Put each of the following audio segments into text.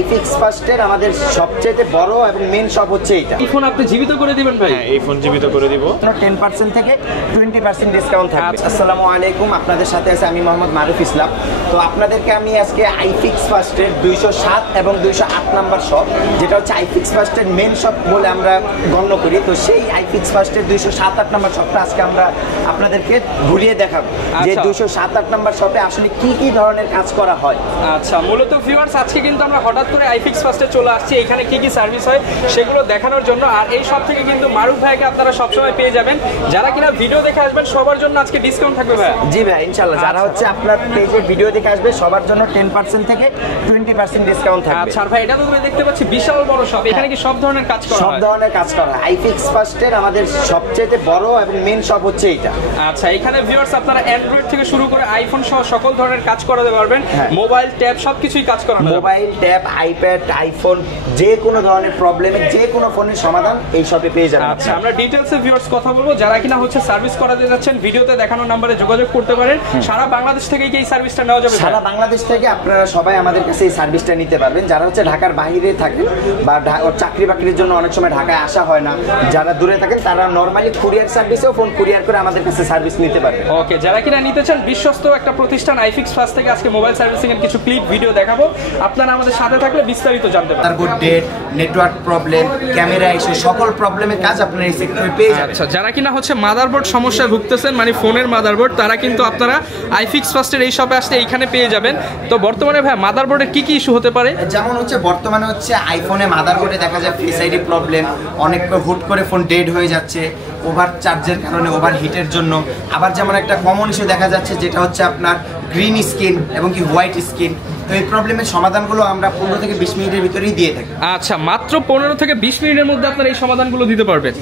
আইফিক্স ফার্স্টের আমাদের সবচেয়ে বড় এবং মেন শপ হচ্ছে এইটা। এই ফোন আপনি জীবিত করে দিবেন ভাই? হ্যাঁ, এই ফোন জীবিত করে দিব। 10% থেকে 20% ডিসকাউন্ট থাকবে। আসসালামু আলাইকুম, আপনাদের সাথে আছে আমি মোহাম্মদ মারুফ ইসলাম। তো আপনাদেরকে আমি আজকে আইফিক্স ফার্স্টের 207 এবং 208 নাম্বার শপ, যেটা হচ্ছে আইফিক্স ফার্স্টের মেন শপ বলে আমরা গণ্য করি, তো সেই আইফিক্স ফার্স্টের 207-8 নাম্বার শপটা আজকে আমরা আপনাদেরকে ঘুরিয়ে দেখাবো যে 207-8 নাম্বার শপে আসলে কি কি ধরনের কাজ করা হয়। আচ্ছা, মূলত ভিউয়ার্স আজকে কিন্তু আমরা হঠাৎ করে আইফিক্স ফার্স্টে চলে আসছি এখানে কি কি সার্ভিস হয় সেগুলো দেখানোর জন্য। আর এই সব থেকে কিন্তু মারুফ ভাইকে আপনারা সবসময় পেয়ে যাবেন। যারা কিনা ভিডিও দেখে আসবেন সবার জন্য আজকে ডিসকাউন্ট থাকবে ভাই। জি ভাই, ইনশাআল্লাহ। যারা হচ্ছে আপনার পেজে ভিডিও দেখে আসবে সবার জন্য 10% থেকে 20% ডিসকাউন্ট থাকবে। আচ্ছা ভাই, এটা তো তুমি দেখতে পাচ্ছি বিশাল বড় শপ, এখানে কি সব ধরনের কাজ করা হয়? সব ধরনের কাজ করা হয়। আইফিক্স ফার্স্টের আমাদের সবচেয়ে বড় এবং মেন শপ হচ্ছে এইটা। আচ্ছা, এখানে ভিউয়ার্স আপনারা অ্যান্ড্রয়েড থেকে শুরু করে আইফোন সহ সকল ধরনের কাজ করাতে পারবেন। মোবাইল, ট্যাব সবকিছুই কাজ করানো যাবে। মোবাইল, ট্যাব, আইপ্যাড, আইফোন, যে কোনো ধরনের প্রবলেমের যে কোনো ফোনের সমাধান এই শপে পেয়ে যাবেন। আচ্ছা, আমরা ডিটেইলসে ভিউয়ার্স কথা বলবো। যারা কিনা হচ্ছে সার্ভিস করাতে যাচ্ছেন ভিডিওতে দেখানো নম্বরে যোগাযোগ করতে পারেন। সারা বাংলাদেশ থেকে কি এই সার্ভিসটা নেওয়া যাবে? সারা বাংলাদেশ থেকে আপনারা সবাই আমাদের কাছে এই সার্ভিসটা নিতে পারবেন। যারা হচ্ছে ঢাকার বাইরে থাকেন বা চাকরি বাকরির জন্য অনেক সময় ঢাকায় আসা হয় না, যারা দূরে থাকেন তারা নরমালি কুরিয়ার সার্ভিসেও ফোন কুরিয়ার করে আমাদের কাছে সার্ভিস নিতে পারবেন। ওকে, যারা কিনা নিতে চান বিশ্বস্ত একটা প্রতিষ্ঠান আইফিক্স ফার্স্ট থেকে আজকে মোবাইল সার্ভিসিং এর কিছু ক্লিপ ভিডিও দেখাবো। আপনারা আমাদের সাথে থাকলে বিস্তারিত জানতে পারবেন। তারপর date, network problem, camera issue, সকল প্রবলেমের কাজ আপনারা এই সেক্টরে পেয়ে যাবেন। আচ্ছা, যারা কিনা হচ্ছে মাদারবোর্ড সমস্যায় ভুগতেছেন, মানে ফোনের মাদারবোর্ড, তারা কিন্তু আপনারা আইফিক্স ফার্স্টের এই শপে আসলে এইখানে পেয়ে যাবেন। তো বর্তমানে ভাই মাদারবোর্ডের কি কি ইস্যু হতে পারে? যেমন হচ্ছে বর্তমানে হচ্ছে আইফোনে মাদারবোর্ডে দেখা যায় ফেস আইডি প্রবলেম, অনেক হুট করে ফোন ডেড হয়ে যাচ্ছে ওভার চার্জের কারণে, ওভার হিটের জন্য। আবার যেমন একটা কমন ইস্যু দেখা যাচ্ছে যেটা হচ্ছে আপনার গ্রিন স্ক্রিন এবং কি হোয়াইট স্ক্রিন। তো এই প্রবলেমের সমাধানগুলো আমরা 15 থেকে 20 মিনিটের ভিতরেই দিয়ে থাকি। আচ্ছা, মাত্র 15 থেকে 20 মিনিটের মধ্যে আপনারা এই সমাধানগুলো দিতে পারবেন।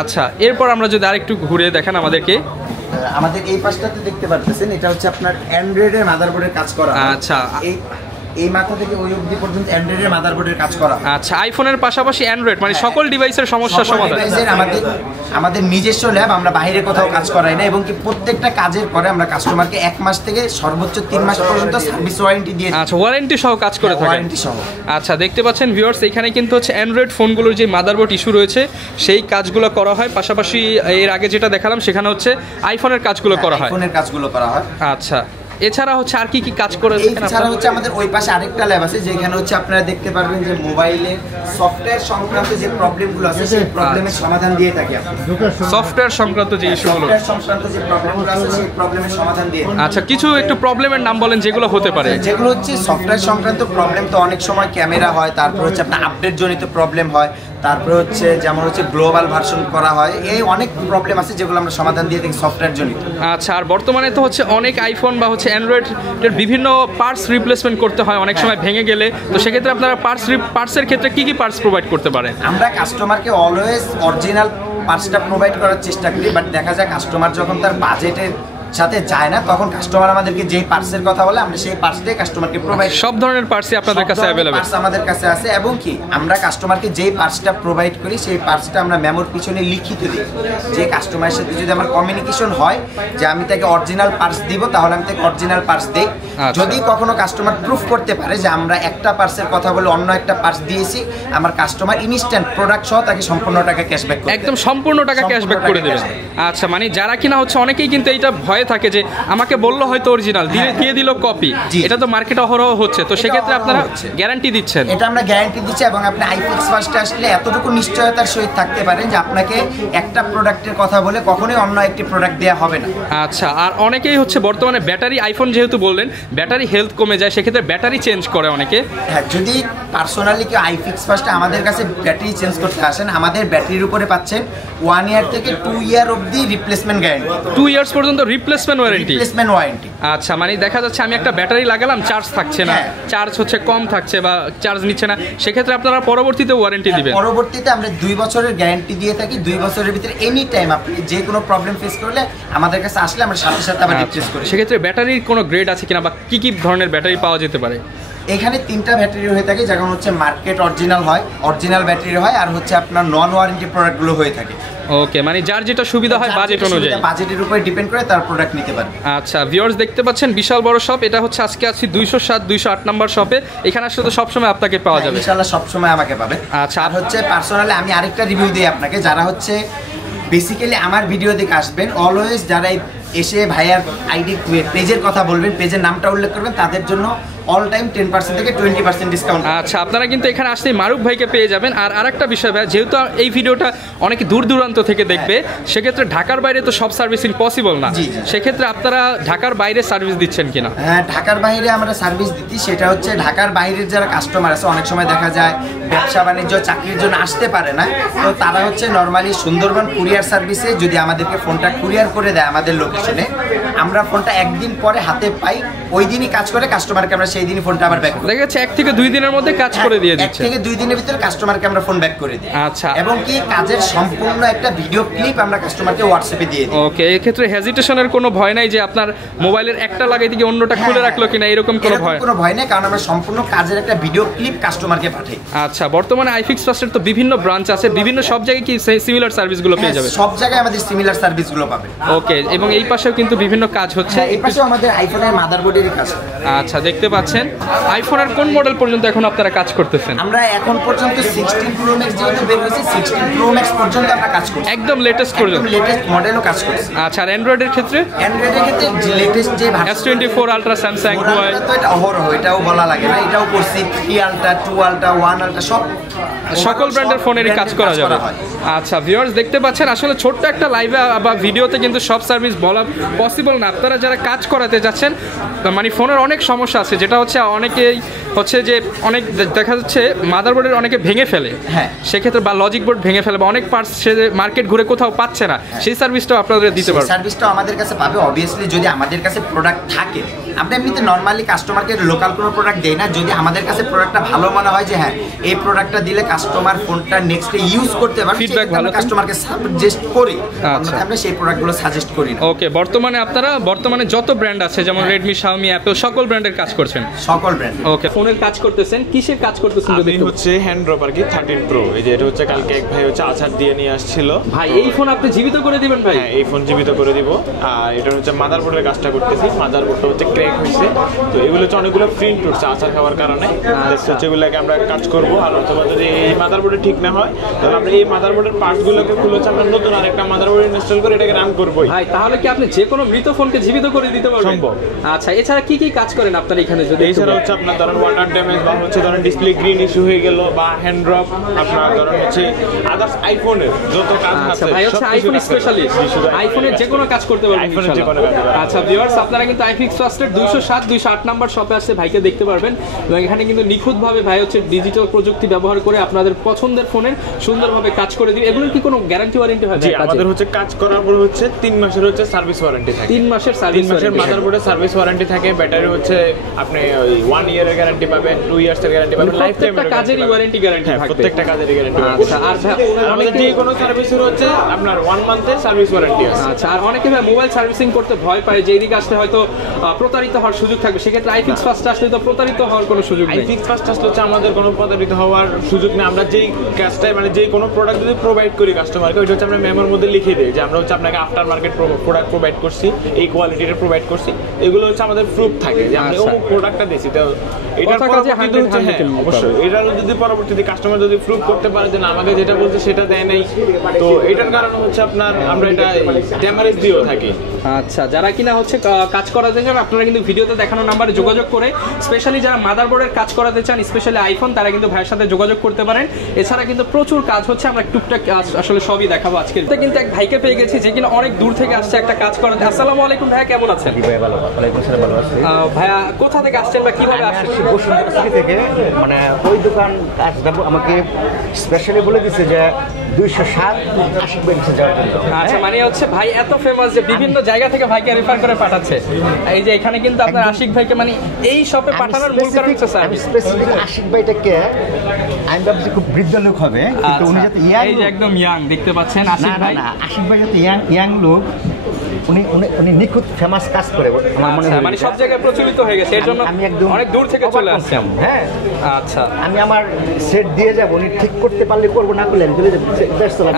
আচ্ছা, এরপর আমরা যদি আরেকটু ঘুরে দেখেন আমাদেরকে। আমাদের এই পাশটাতে দেখতে পাচ্ছেন এটা হচ্ছে আপনার অ্যান্ড্রয়েডের মাদারবোর্ডের কাজ করা। আচ্ছা, এই মাথা থেকে ওই অবধি পর্যন্ত অ্যান্ড্রয়েডের মাদারবোর্ডের কাজ করা। আচ্ছা, আইফোনের পাশাপাশি অ্যান্ড্রয়েড মানে সকল ডিভাইসের সমস্যার সমাধান। আমাদের নিজস্ব ল্যাব, আমরা বাইরে কোথাও কাজ করাই না এবং কি প্রত্যেকটা কাজের পরে আমরা কাস্টমারকে 1 মাস থেকে সর্বোচ্চ 3 মাস পর্যন্ত সার্ভিস ওয়ারেন্টি দিয়ে। আচ্ছা, ওয়ারেন্টি সহ কাজ করে থাকেন? ওয়ারেন্টি সহ। আচ্ছা, দেখতে পাচ্ছেন ভিউয়ার্স এখানে কিন্তু হচ্ছে অ্যান্ড্রয়েড ফোনগুলোর যে মাদারবোর্ড ইস্যু রয়েছে সেই কাজগুলো করা হয়। পাশাপাশি এর আগে যেটা দেখালাম সেখানে হচ্ছে আইফোনের কাজগুলো করা হয়। আইফোনের কাজগুলো করা হয়। আচ্ছা, এছাড়া হচ্ছে আর কি কি কাজ করে? এছাড়া হচ্ছে আমাদের ওই পাশে আরেকটা ল্যাব আছে যেখানে হচ্ছে আপনারা দেখতে পারবেন যে মোবাইলের সফটওয়্যার সংক্রান্ত যে প্রবলেমগুলো আছে সেই প্রবলেমের সমাধান দিয়ে থাকি আমরা। সফটওয়্যার সংক্রান্ত যে ইস্যুগুলো, সফটওয়্যার সংক্রান্ত যে প্রবলেমগুলো আছে সেই প্রবলেমের সমাধান দিয়ে। আচ্ছা, কিছু একটু প্রবলেমের নাম বলেন যেগুলো হতে পারে। যেগুলো হচ্ছে সফটওয়্যার সংক্রান্ত প্রবলেম, তো অনেক সময় ক্যামেরা হয়, তারপর হচ্ছে আপনার আপডেট জনিত প্রবলেম হয়, তারপরে হচ্ছে যেমন হচ্ছে গ্লোবাল ভার্সন করা হয়, এই অনেক প্রবলেম আছে যেগুলো আমরা সমাধান দিয়ে থাকি সফটওয়্যার জনিত। আচ্ছা, আর বর্তমানে তো হচ্ছে অনেক আইফোন বা হচ্ছে অ্যান্ড্রয়েডের বিভিন্ন পার্টস রিপ্লেসমেন্ট করতে হয় অনেক সময় ভেঙে গেলে, তো সেক্ষেত্রে আপনারা পার্টসের ক্ষেত্রে কি কি পার্টস প্রোভাইড করতে পারেন? আমরা কাস্টমারকে অলওয়েজ অরিজিনাল পার্টসটা প্রোভাইড করার চেষ্টা করি, বাট দেখা যায় কাস্টমার যখন তার বাজেটের সাথে যায় না তখন কাস্টমার আমাদেরকে যেই পার্টসের কথা বলে আমরা সেই পার্টসটাই কাস্টমারকে প্রোভাইড। সব ধরনের পার্টসই আপনাদের কাছে अवेलेबल? পার্টস আমাদের কাছে আছে এবং কি আমরা কাস্টমারকে যেই পার্টসটা প্রোভাইড করি সেই পার্টসটা আমরা মেমোর পিছনে লিখিত দিই, যে কাস্টমারের সাথে যদি আমার কমিউনিকেশন হয় যে আমি তাকে অরিজিনাল পার্টস দিব তাহলে আমি তাকে অরিজিনাল পার্টস দেই। যদি কখনো কাস্টমার প্রুফ করতে পারে যে আমরা একটা পার্টসের কথা বলে অন্য একটা পার্টস দিয়েছি, আমার কাস্টমার ইনস্ট্যান্ট প্রোডাক্ট সহ তাকে সম্পূর্ণ টাকা ক্যাশব্যাক করে, একদম সম্পূর্ণ টাকা ক্যাশব্যাক করে দেবেন। আচ্ছা, মানে যারা কিনা হচ্ছে অনেকেই কিন্তু এইটা ভয়ে থাকে যে আমাকে বললো হয়তো অরিজিনাল দিয়ে দিল কপি, এটা তো মার্কেটে অহরহ হচ্ছে, তো সেক্ষেত্রে আপনারা গ্যারান্টি দিচ্ছেন? এটা আমরা গ্যারান্টি দিচ্ছি এবং আপনি আইফিক্স ফার্স্টে আসলে এতটুকু নিশ্চয়তার সহিত থাকতে পারেন যে আপনাকে একটা প্রোডাক্টের কথা বলে কখনোই অন্য একটি প্রোডাক্ট দেওয়া হবে না। আচ্ছা, আর অনেকেই হচ্ছে বর্তমানে ব্যাটারি, আইফোন যেহেতু বললেন ব্যাটারি হেলথ কমে যায়, সেক্ষেত্রে ব্যাটারি চেঞ্জ করে অনেকে। হ্যাঁ, যদি পার্সোনালি কেউ আইফিক্স ফার্স্টে আমাদের কাছে ব্যাটারি চেঞ্জ করতে আসেন, আমাদের ব্যাটারির উপরে পাচ্ছেন 1 ইয়ার থেকে 2 ইয়ার অবধি রিপ্লেসমেন্ট গ্যারান্টি। 2 ইয়ার্স পর্যন্ত রিপ্লেসমেন্ট ওয়ারেন্টি? Replacement warranty. আচ্ছা, মানে দেখা যাচ্ছে আমি একটা ব্যাটারি লাগালাম, চার্জ থাকছে না, চার্জ হচ্ছে কম থাকছে বা চার্জ নিচ্ছে না, সেক্ষেত্রে আপনারা পরবর্তীতে ওয়ারেন্টি দিবেন? পরবর্তীতে আমরা 2 বছরের গ্যারান্টি দিয়ে থাকি। 2 বছরের ভিতরে এনি টাইম আপনি যে কোনো প্রবলেম ফেস করলে আমাদের কাছে আসলে আমরা সাথে সাথে আবার রিপ্লেস করি। সেক্ষেত্রে ব্যাটারির কোনো গ্রেড আছে কিনা বা কি কি ধরনের ব্যাটারি পাওয়া যেতে পারে? এখানে 3টা ব্যাটারি হয়ে থাকে, যেমন হচ্ছে মার্কেট অরিজিনাল ব্যাটারি হয়, আর হচ্ছে আপনার নন ওয়ারেন্টি প্রোডাক্টগুলো হয়ে থাকে। ওকে, মানে যার যেটা সুবিধা হয় বাজেট অনুযায়ী, বাজেটের উপরে ডিপেন্ড করে তার প্রোডাক্ট নিতে পারবে। আচ্ছা ভিউয়ার্স, দেখতে পাচ্ছেন বিশাল বড় শপ। এটা হচ্ছে আজকে আছি 207 208 নাম্বার শপে। এখানে আসলে তো সবসময় আপনাকে পাওয়া যাবে, ইনশাআল্লাহ সবসময় আমাকে পাবে। আচ্ছা, আর হচ্ছে পার্সোনালি আমি আরেকটা রিভিউ দিই আপনাকে, যারা হচ্ছে বেসিক্যালি আমার ভিডিও দেখে আসবেন, অলওয়েজ যারা এসে ভাইয়ার আইডি পেজের কথা বলবেন, পেজের নামটা উল্লেখ করবেন, তাদের জন্য অল টাইম 10% থেকে 20% ডিসকাউন্ট। আচ্ছা, আপনারা কিন্তু এখানে আসলেই মারুফ ভাইকে পেয়ে যাবেন। আর আরেকটা বিষয় ভাই, যেহেতু এই ভিডিওটা অনেকে দূর দূরান্ত থেকে দেখবে, সেক্ষেত্রে ঢাকার বাইরে তো সব সার্ভিসিং পসিবল না। সেক্ষেত্রে আপনারা ঢাকার বাইরে সার্ভিস দিচ্ছেন কিনা? হ্যাঁ, ঢাকার বাইরে আমরা সার্ভিস দিচ্ছি। সেটা হচ্ছে ঢাকার বাইরের যারা কাস্টমার আছে, অনেক সময় দেখা যায় ব্যবসা বাণিজ্য চাকরির জন্য আসতে পারে না, তো তারা হচ্ছে নর্মালি সুন্দরবন কুরিয়ার সার্ভিসে যদি আমাদেরকে ফোনটা কুরিয়ার করে দেয় আমাদের লোকেশনে, আমরা ফোনটা একদিন পরে হাতে পাই, ওই দিনই কাজ করে কাস্টমারকে আমরা সেই দিনই ফোনটা আবার ব্যাক করি। দেখা যাচ্ছে 1 থেকে 2 দিনের মধ্যে কাজ করে দিয়ে দিচ্ছে। 1 থেকে 2 দিনের ভিতরে কাস্টমারকে আমরা ফোন ব্যাক করে দিই। আচ্ছা, এবং কি কাজের সম্পূর্ণ একটা ভিডিও ক্লিপ আমরা কাস্টমারকে হোয়াটসঅ্যাপে দিয়ে দিই। ওকে, এই ক্ষেত্রে হেজিটেশনের কোনো ভয় নাই যে আপনার মোবাইলের একটা লাগাই দিয়ে অন্যটা খুলে রাখলো কিনা, এরকম কোনো ভয় নেই, কারণ আমরা সম্পূর্ণ কাজের একটা ভিডিও ক্লিপ কাস্টমারকে পাঠাই। আচ্ছা, বর্তমানে আইফিক্স ফার্স্টের তো বিভিন্ন ব্রাঞ্চ আছে, বিভিন্ন সব জায়গায় কি সিমিলার সার্ভিসগুলো পেয়ে যাবে? সব জায়গায় আমাদের সিমিলার সার্ভিসগুলো পাবে। ওকে, এবং এই পাশেও কিন্তু বিভিন্ন কাজ হচ্ছে। এই পাশেও আমাদের আইফোনের মাদারবোর্ডের কাজ। আচ্ছা, দেখতে পাচ্ছেন আইফোনের কোন মডেল পর্যন্ত এখন আপনারা কাজ করতেছেন? আমরা এখন পর্যন্ত 16 প্রো ম্যাক্স যেহেতু বের হয়েছে, 16 প্রো ম্যাক্স পর্যন্ত আমরা কাজ করছি, একদম লেটেস্ট পর্যন্ত, লেটেস্ট মডেলও কাজ করছি। আচ্ছা, আর অ্যান্ড্রয়েডের ক্ষেত্রে? অ্যান্ড্রয়েডের ক্ষেত্রে লেটেস্ট যে S24 আলট্রা, স্যামসাং, হুয়াই, তো এটা অহরহ, এটাও বলা লাগে না, এটাও করছি। 3 আলট্রা, 2 আলট্রা, 1 আলট্রা, সকল ব্র্যান্ডের ফোনেরই কাজ করা যাবে। আচ্ছা ভিউয়ার্স, দেখতে পাচ্ছেন আসলে ছোট্ট একটা লাইভে বা ভিডিওতে কিন্তু সব সার্ভিস বলা পসিবল না। আপনারা যারা কাজ করাতে যাচ্ছেন, মানে ফোনের অনেক সমস্যা আছে, যেটা হচ্ছে অনেকেই হচ্ছে যে অনেক দেখা যাচ্ছে মাদারবোর্ডের অনেকে ভেঙে ফেলে, হ্যাঁ, সেক্ষেত্রে বা লজিক বোর্ড ভেঙে ফেলে বা অনেক পার্টস সে মার্কেট ঘুরে কোথাও পাচ্ছে না, সেই সার্ভিসটাও আপনাদের দিতে পারবেন। সার্ভিসটাও আমাদের কাছে পাবে। অবভিয়াসলি যদি আমাদের কাছে প্রোডাক্ট থাকে, আমরা এমনিতে নর্মালি কাস্টমারকে লোকাল কোনো প্রোডাক্ট দেই না, যদি আমাদের কাছে প্রোডাক্টটা ভালো মনে হয় যে হ্যাঁ এই প্রোডাক্টটা দিলে কাস্টমার ফোনটা নেক্সট ডে ইউজ করতে পারবে, ফিডব্যাক ভালো, কাস্টমারকে সাজেস্ট করি। আচ্ছা, আমরা সেই প্রোডাক্টগুলো সাজেস্ট করি না। ওকে, বর্তমানে যত ব্র্যান্ড আছে, যেমন রেডমি, শাওমি, অ্যাপল, সকল ব্র্যান্ডের কাজ করছেন? সকল ব্র্যান্ড। ওকে, ফোনের কাজ করতেছেন, কিসের কাজ করতেছেন? যদি হচ্ছে হ্যান্ড ড্রপ আর কি 13 প্রো, এই যে এটা হচ্ছে কালকে এক ভাই হচ্ছে আছাড় দিয়ে নিয়ে আসছিল। ভাই এই ফোন আপনি জীবিত করে দিবেন? ভাই হ্যাঁ, এই ফোন জীবিত করে দিব। আর এটা হচ্ছে মাদারবোর্ডের কাজটা করতেছি, মাদারবোর্ডটা হচ্ছে ক্র্যাক হয়েছে, তো এগুলো হচ্ছে অনেকগুলো প্রিন্ট উঠছে আছাড় খাওয়ার কারণে, হচ্ছে এগুলোকে আমরা কাজ করবো। আর অথবা যদি এই মাদারবোর্ডে ঠিক না হয়, তাহলে আমরা এই মাদারবোর্ডের পার্টসগুলোকে খুলে হচ্ছে আমরা নতুন আরেকটা মাদারবোর্ড ইনস্টল করে এটাকে রান করবো। ভাই তাহলে কি আপনি যে কোনো মৃত ফোনকে জীবিত করে দিতে পারবেন? সম্ভব। আচ্ছা, এছাড়া কি কি কাজ করেন আপনার এখানে? যদি এছাড়া হচ্ছে আপনার ধরেন ওয়াটার ড্যামেজ বা হচ্ছে ধরেন ডিসপ্লে গ্রিন ইস্যু হয়ে গেল বা হ্যান্ড ড্রপ, আপনার ধরেন হচ্ছে আদার্স আইফোনের যত কাজ আছে। ভাই হচ্ছে আইফোন স্পেশালিস্ট, আইফোনের যে কোনো কাজ করতে পারবেন ইনশাআল্লাহ। আচ্ছা ভিউয়ার্স, আপনারা কিন্তু আইফিক্স ফার্স্টের 207 208 নাম্বার শপে আসলে ভাইকে দেখতে পারবেন, এবং এখানে কিন্তু নিখুঁতভাবে ভাই হচ্ছে ডিজিটাল প্রযুক্তি ব্যবহার করে আপনাদের পছন্দের ফোনের সুন্দরভাবে কাজ করে দিবে। এগুলোর কি কোনো গ্যারান্টি ওয়ারেন্টি হয়? জি, আমাদের হচ্ছে কাজ করার পর হচ্ছে 3 মাসের হচ্ছে সার্ভিস ওয়ারেন্টি থাকে। 3 মাসের সার্ভিস, 3 মাসের মাদারবোর্ডের সার্ভিস ওয়ারেন্টি থাকে। ব্যাটারি হচ্ছে আপনি ওই 1 ইয়ারের গ্যারান্টি পাবেন, 2 ইয়ার্সের গ্যারান্টি পাবেন, লাইফ টাইম কাজেরই ওয়ারেন্টি গ্যারান্টি থাকবে। প্রত্যেকটা কাজেরই গ্যারান্টি। আচ্ছা, আর আমাদের যে কোনো সার্ভিসের হচ্ছে আপনার 1 মান্থের সার্ভিস ওয়ারেন্টি আছে। আচ্ছা, আর অনেকে ভাই মোবাইল সার্ভিসিং করতে ভয় পায় যে এদিকে আসলে হয়তো প্রতারিত হওয়ার সুযোগ থাকবে, সেক্ষেত্রে আইফিক্স ফার্স্ট আসলে তো প্রতারিত হওয়ার কোনো সুযোগ নেই। আইফিক্স ফার্স্ট আসলে হচ্ছে আমাদের কোনো প্রতারিত হওয়ার সুযোগ নেই। আমরা যেই কাজটাই মানে যে কোনো প্রোডাক্ট যদি প্রোভাইড করি কাস্টমারকে, ওইটা হচ্ছে আমরা মেমোর মধ্যে লিখে দিই যে আমরা হচ্ছে আপনাকে আফটার মার্কেট প্রোডাক্ট প্রোভাইড করছি, এই কোয়ালিটিটা প্রোভাইড করছি, এগুলো হচ্ছে আমাদের প্রুফ থাকে যে আমরা অমুক প্রোডাক্টটা দিয়েছি। তো এটার পরবর্তীতে হচ্ছে হ্যাঁ অবশ্যই এটা যদি পরবর্তীতে কাস্টমার যদি প্রুফ করতে পারে যে না আমাকে যেটা বলছে সেটা দেয় নাই, তো এটার কারণে হচ্ছে আপনার আমরা এটা ড্যামারেজ দিয়েও থাকি। আচ্ছা, যারা কিনা হচ্ছে কাজ করাতে চান, আপনারা কিন্তু ভিডিওতে দেখানো নাম্বারে যোগাযোগ করে, স্পেশালি যারা মাদারবোর্ডের কাজ করাতে চান, স্পেশালি আইফোন, তারা কিন্তু ভাইয়ের সাথে যোগাযোগ করতে পারেন। এছাড়া কিন্তু প্রচুর কাজ হচ্ছে, আমরা টুকটাক আসলে সবই দেখাবো আজকে। কিন্তু এক ভাইকে পেয়ে গেছি যে কিনা অনেক দূর থেকে আসছে একটা কাজ করাতে। আসসালামু আলাইকুম ভাইয়া, কেমন আছেন? ভাইয়া কোথা থেকে আসছেন বা কিভাবে আসছেন? বসুন্ধরা থেকে, মানে ওই দোকান আমাকে স্পেশালি বলে দিচ্ছে যে 207 আশিক ভাই যাওয়ার জন্য। আচ্ছা, মানে হচ্ছে ভাই এত ফেমাস যে বিভিন্ন জায়গা থেকে ভাইকে রেফার করে পাঠাচ্ছে। এই যে এখানে কিন্তু আপনার আশিক ভাইকে মানে এই শপে পাঠানোর মূল কারণ হচ্ছে স্যার, আমি স্পেসিফিক আশিক ভাইটাকে আমি ভাবছি খুব বৃদ্ধ লোক হবে, কিন্তু উনি যাতে ইয়াং, এই যে একদম ইয়াং দেখতে পাচ্ছেন আশিক ভাই। না আশিক ভাই যাতে ইয়াং লোক, উনি উনি উনি নিখুঁত ফেমাস কাজ করে আমার মনে হয় মানে সব জায়গায় প্রচলিত হয়ে গেছে এর জন্য আমি একদম অনেক দূর থেকে চলে আসছে। হ্যাঁ আচ্ছা আমি আমার সেট দিয়ে যাব, উনি ঠিক করতে পারলে করবো, না করলে আমি চলে যাবো।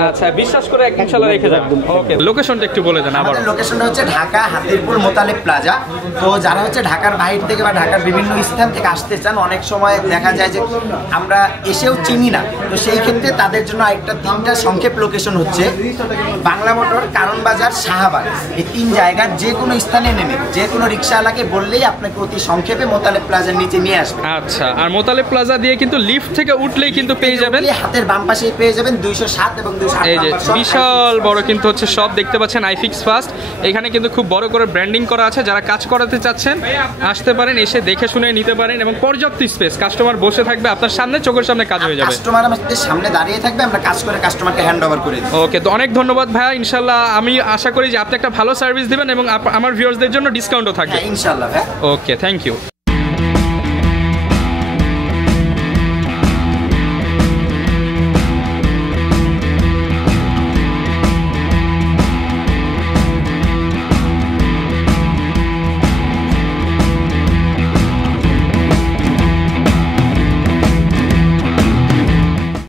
আচ্ছা বিশ্বাস করে একদম ইনশাআল্লাহ রেখে যাবেন। ওকে লোকেশনটা একটু বলে দেন আবার। আমাদের লোকেশনটা হচ্ছে ঢাকা হাতিরপুল মোতালেব প্লাজা। তো যারা হচ্ছে ঢাকার বাইরে থেকে বা ঢাকার বিভিন্ন স্থান থেকে আসতে চান, অনেক সময় দেখা যায় যে আমরা এসেও চিনি না, তো সেই ক্ষেত্রে তাদের জন্য একটা 3টা সংক্ষেপ লোকেশন হচ্ছে বাংলা মোটর, কারণ বাজার, শাহবাগ। এই 3 জায়গার যে কোনো স্থানে নেমে যে কোনো রিক্সাওয়ালাকে বললেই আপনাকে অতি সংক্ষেপে মোতালেব প্লাজার নিচে নিয়ে আসবে। আচ্ছা আর মোতালেব প্লাজা দিয়ে কিন্তু লিফট থেকে উঠলেই কিন্তু পেয়ে যাবেন, হাতের বাম পাশেই পেয়ে যাবেন 207 এবং 208 এই যে নাম্বার শপ। বিশাল বড় কিন্তু হচ্ছে সব দেখতে পাচ্ছেন আইফিক্স ফার্স্ট। এখানে কিন্তু খুব বড় করে ব্র্যান্ডিং করা আছে, যারা কাজ করাতে চাচ্ছেন আসতে পারেন, এসে দেখে শুনে নিতে পারেন এবং পর্যাপ্ত স্পেস, কাস্টমার বসে থাকবে আপনার সামনে, চোখের সামনে কাজ হয়ে যাবে। কাস্টমার আমাদের সামনে দাঁড়িয়ে থাকবে, আমরা কাজ করে কাস্টমারকে হ্যান্ড ওভার করে দিই। ওকে তো অনেক ধন্যবাদ ভাইয়া, ইনশাল্লাহ আমি আশা করি যে আপনি একটা ভালো সার্ভিস দিবেন এবং আমার ভিউয়ার্সদের জন্য ডিসকাউন্টও থাকবে। হ্যাঁ ইনশাআল্লাহ ভাই। Okay thank you.